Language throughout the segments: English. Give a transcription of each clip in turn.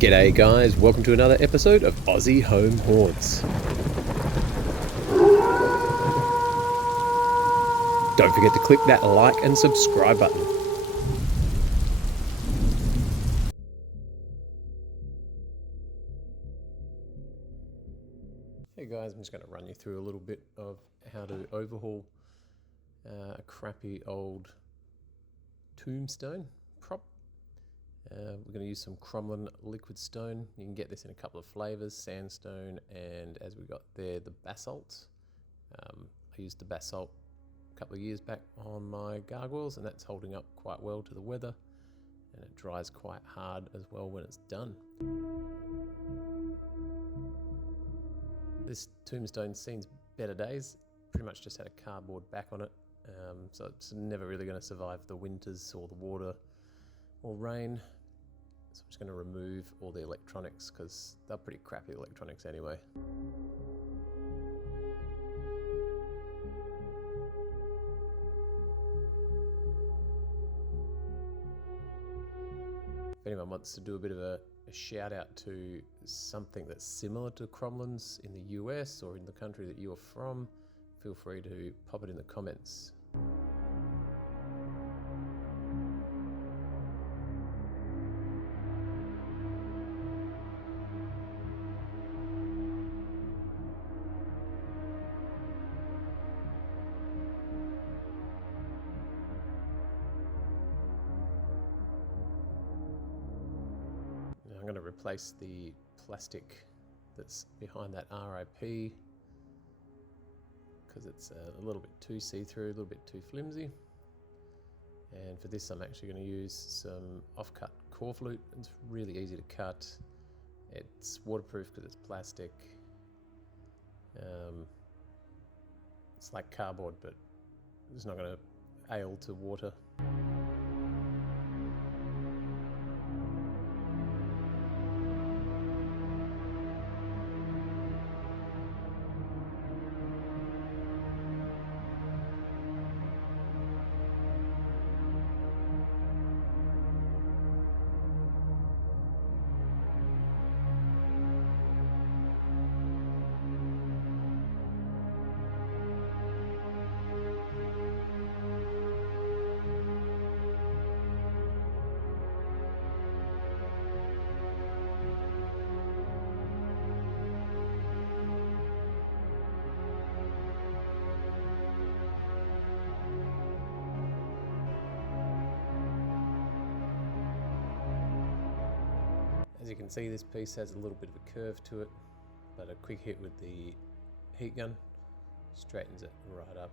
G'day guys, welcome to another episode of Aussie Home Haunts. Don't forget to click that like and subscribe button. Hey guys, I'm just going to run you through a little bit of how to overhaul a crappy old tombstone prop. We're going to use some Cromlin liquid stone. You can get this in a couple of flavors, sandstone and, as we got there, the basalt. I used the basalt a couple of years back on my gargoyles, and that's holding up quite well to the weather, and it dries quite hard as well when it's done. This tombstone's seen better days. Pretty much just had a cardboard back on it, so it's never really going to survive the winters or the water or rain. So I'm just going to remove all the electronics because they're pretty crappy electronics anyway. If anyone wants to do a bit of a shout out to something that's similar to Cromlin's in the US or in the country that you're from, feel free to pop it in the comments. I'm going to replace the plastic that's behind that RIP because it's a little bit too see-through, a little bit too flimsy. And for this I'm actually going to use some off-cut core flute. It's really easy to cut. It's waterproof because it's plastic. It's like cardboard, but it's not going to ale to water. As you can see, this piece has a little bit of a curve to it, but a quick hit with the heat gun straightens it right up.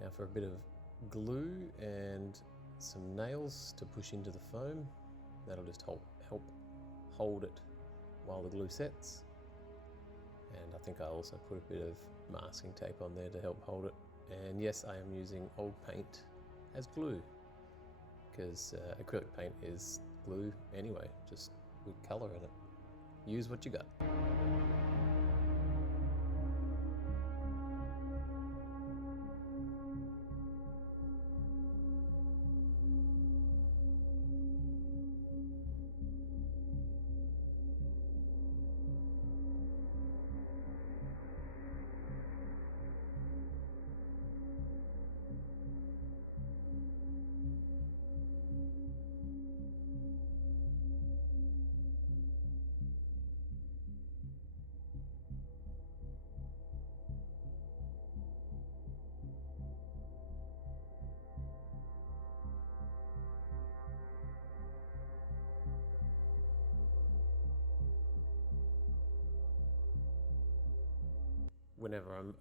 Now for a bit of glue and some nails to push into the foam. That'll just help hold it while the glue sets. And I think I also put a bit of masking tape on there to help hold it. And yes, I am using old paint as glue because acrylic paint is glue anyway, just with colour in it. Use what you got. Whenever I'm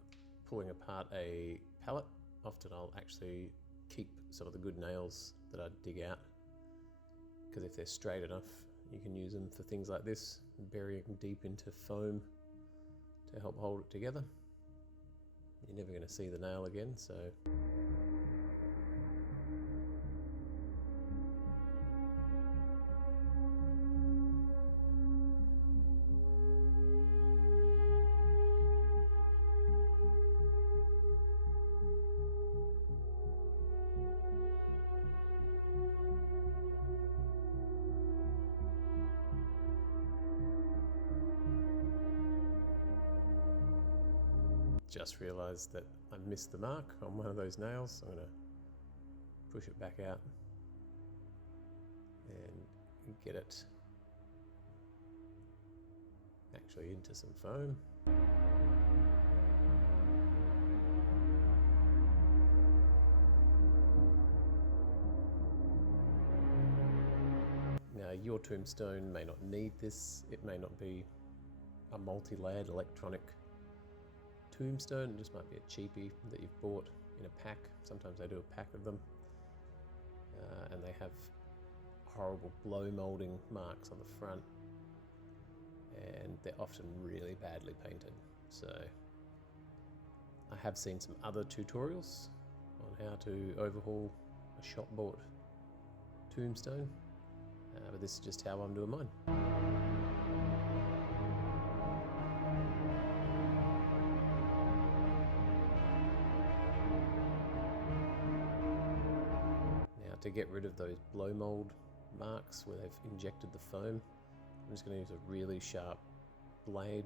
pulling apart a pallet, often I'll actually keep some of the good nails that I dig out, because if they're straight enough, you can use them for things like this, burying deep into foam to help hold it together. You're never going to see the nail again, so just realized that I missed the mark on one of those nails. I'm going to push it back out and get it actually into some foam. Now, your tombstone may not need this. It may not be a multi-layered electronic tombstone. It just might be a cheapie that you've bought in a pack. Sometimes they do a pack of them, and they have horrible blow molding marks on the front, and they're often really badly painted. So I have seen some other tutorials on how to overhaul a shop bought tombstone, but this is just how I'm doing mine. Now, to get rid of those blow mold marks where they've injected the foam, I'm just going to use a really sharp blade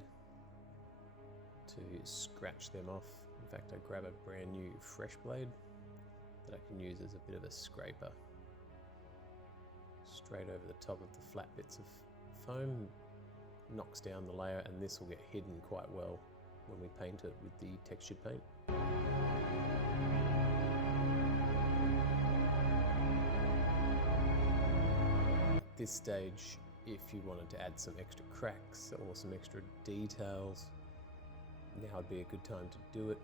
to scratch them off. In fact, I grab a brand new fresh blade that I can use as a bit of a scraper straight over the top of the flat bits of foam, knocks down the layer, and this will get hidden quite well when we paint it with the textured paint. At this stage, if you wanted to add some extra cracks or some extra details, now would be a good time to do it.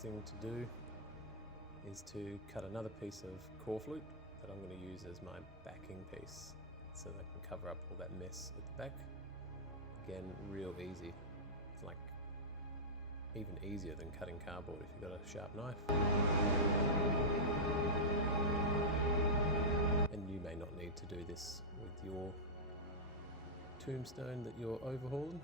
Thing to do is to cut another piece of core flute that I'm going to use as my backing piece so that I can cover up all that mess at the back. Again, real easy. It's like even easier than cutting cardboard if you've got a sharp knife. And you may not need to do this with your tombstone that you're overhauling.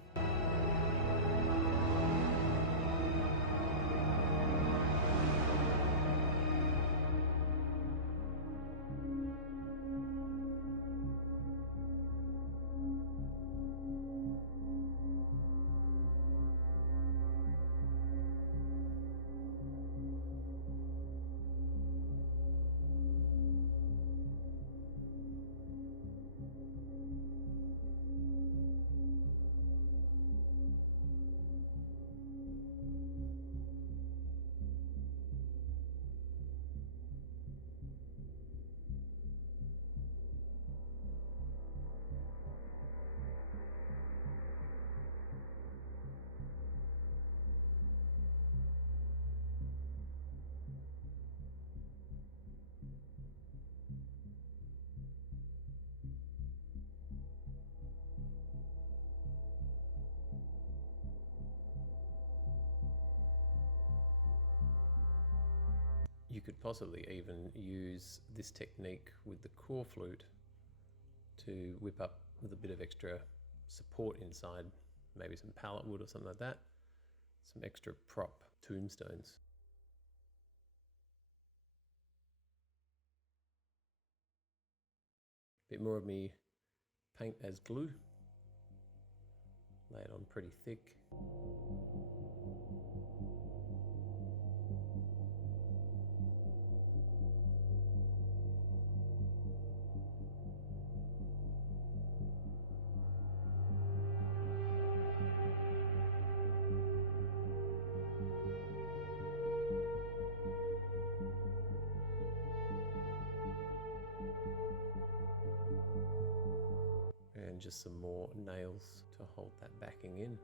You could possibly even use this technique with the core flute to whip up with a bit of extra support inside, maybe some pallet wood or something like that, some extra prop tombstones. Bit more of me paint as glue, lay it on pretty thick. And just some more nails to hold that backing in.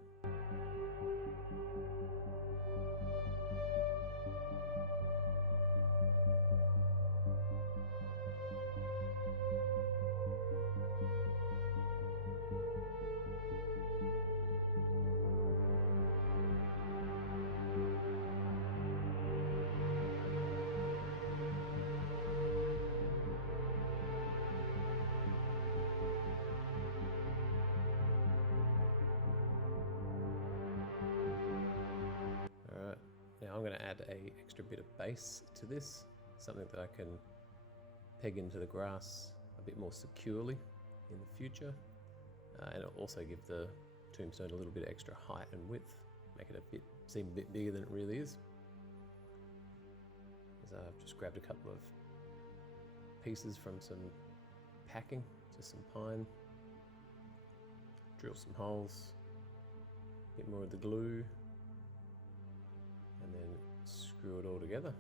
extra bit of base to this, something that I can peg into the grass a bit more securely in the future, and it'll also give the tombstone a little bit of extra height and width, make it seem a bit bigger than it really is. So I've just grabbed a couple of pieces from some packing, just some pine, drill some holes, a bit more of the glue, and then screw it all together.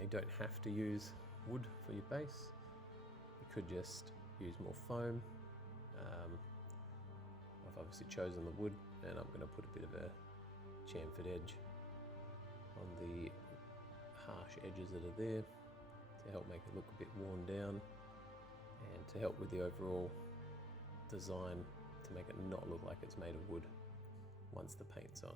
You don't have to use wood for your base. You could just use more foam. I've obviously chosen the wood, and I'm going to put a bit of a chamfered edge on the harsh edges that are there to help make it look a bit worn down, and to help with the overall design to make it not look like it's made of wood once the paint's on.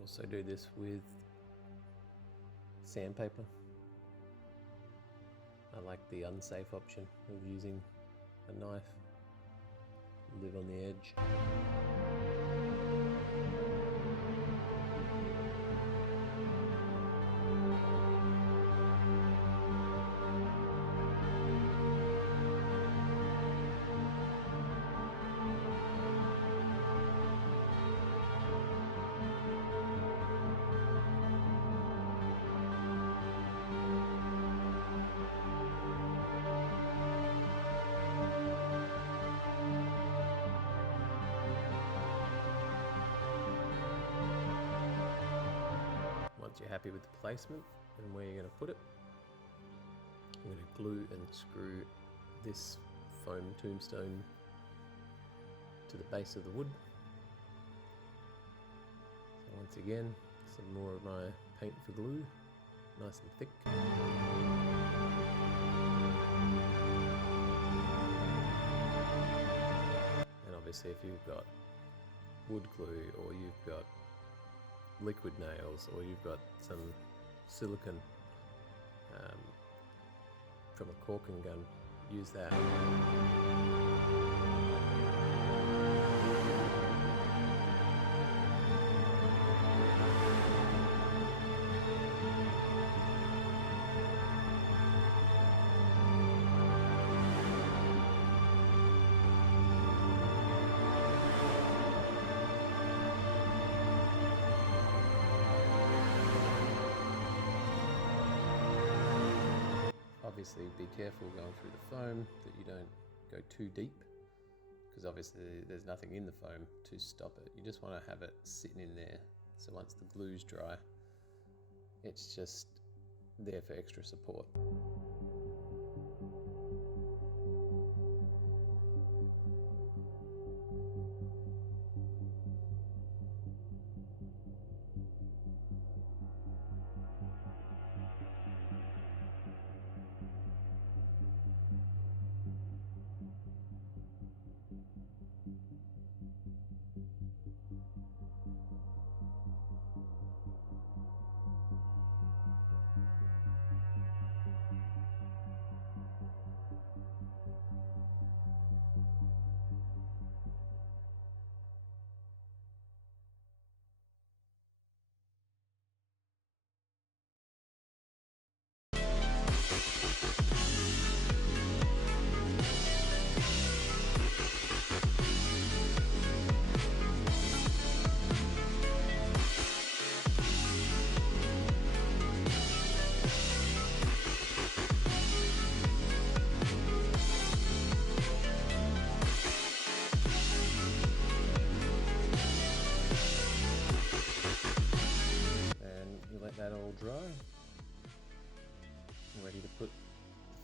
Also do this with sandpaper. I like the unsafe option of using a knife, live on the edge. Once you're happy with the placement and where you're going to put it, I'm going to glue and screw this foam tombstone to the base of the wood. So once again, some more of my paint for glue, nice and thick. And obviously if you've got wood glue, or you've got liquid nails, or you've got some silicone from a caulking gun, use that. Obviously be careful going through the foam that you don't go too deep, because obviously there's nothing in the foam to stop it. You just want to have it sitting in there, so once the glue's dry, it's just there for extra support.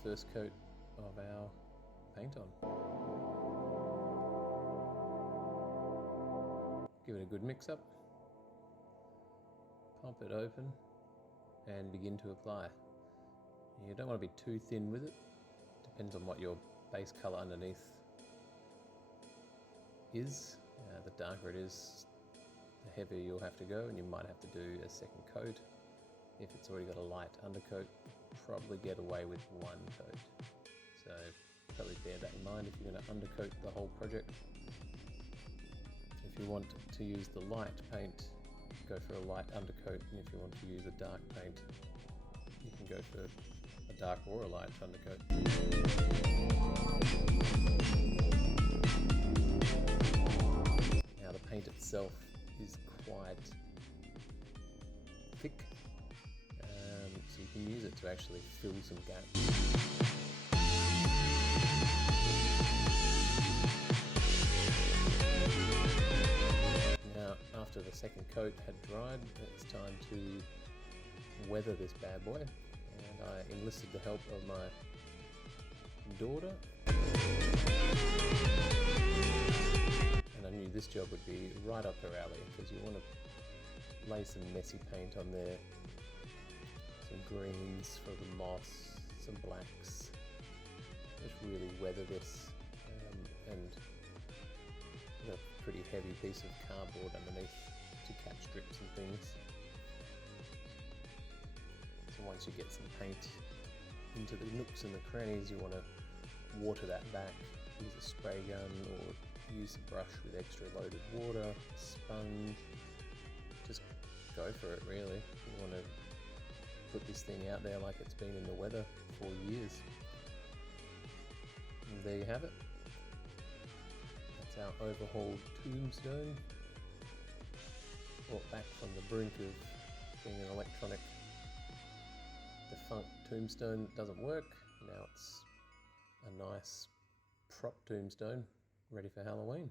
first coat of our paint on. Give it a good mix up, pop it open and begin to apply. You don't want to be too thin with it, depends on what your base colour underneath is. The darker it is, the heavier you'll have to go, and you might have to do a second coat. If it's already got a light undercoat, probably get away with one coat. So probably bear that in mind if you're going to undercoat the whole project. If you want to use the light paint, go for a light undercoat, and if you want to use a dark paint, you can go for a dark or a light undercoat. Now the paint itself is quite thick, so you can use it to actually fill some gaps. Now, after the second coat had dried, it's time to weather this bad boy, and I enlisted the help of my daughter, and I knew this job would be right up her alley, because you want to lay some messy paint on there, some greens for the moss, some blacks, just really weather this, and a pretty heavy piece of cardboard underneath to catch drips and things. So once you get some paint into the nooks and the crannies, you want to water that back, use a spray gun or use a brush with extra loaded water, sponge, just go for it really. You want to put this thing out there like it's been in the weather for years. And there you have it. That's our overhauled tombstone, brought back from the brink of being an electronic defunct tombstone that doesn't work. Now it's a nice prop tombstone ready for Halloween.